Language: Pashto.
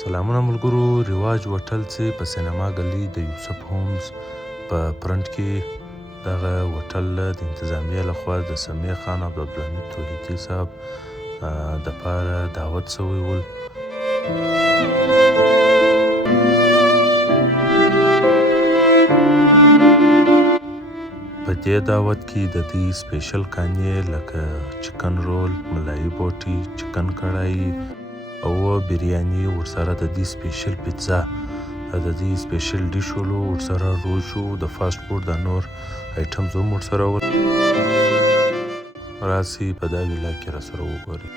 سلامونه ملګرو. رواج هوټل چې په سینما ګلي د یوسف هومز په فرنټ کې دغه هوټل د انتظامیه لخوا د سمیع خان او د عبدالحمید توحیدي صاحب د پاره دعوت شوی ول. په دې دعوت کې د دې سپیشل کانې لکه چکن رول، ملایي بوټي، چکن کړایي او بریاني، ورسره د دې سپیشل پیتزا، د دې سپیشل ډیش ولو، ورسره روجو، د فاست فود د نور آیټمز هم ورسره ول. راسئ په دا ویلا کې راسره وګورئ.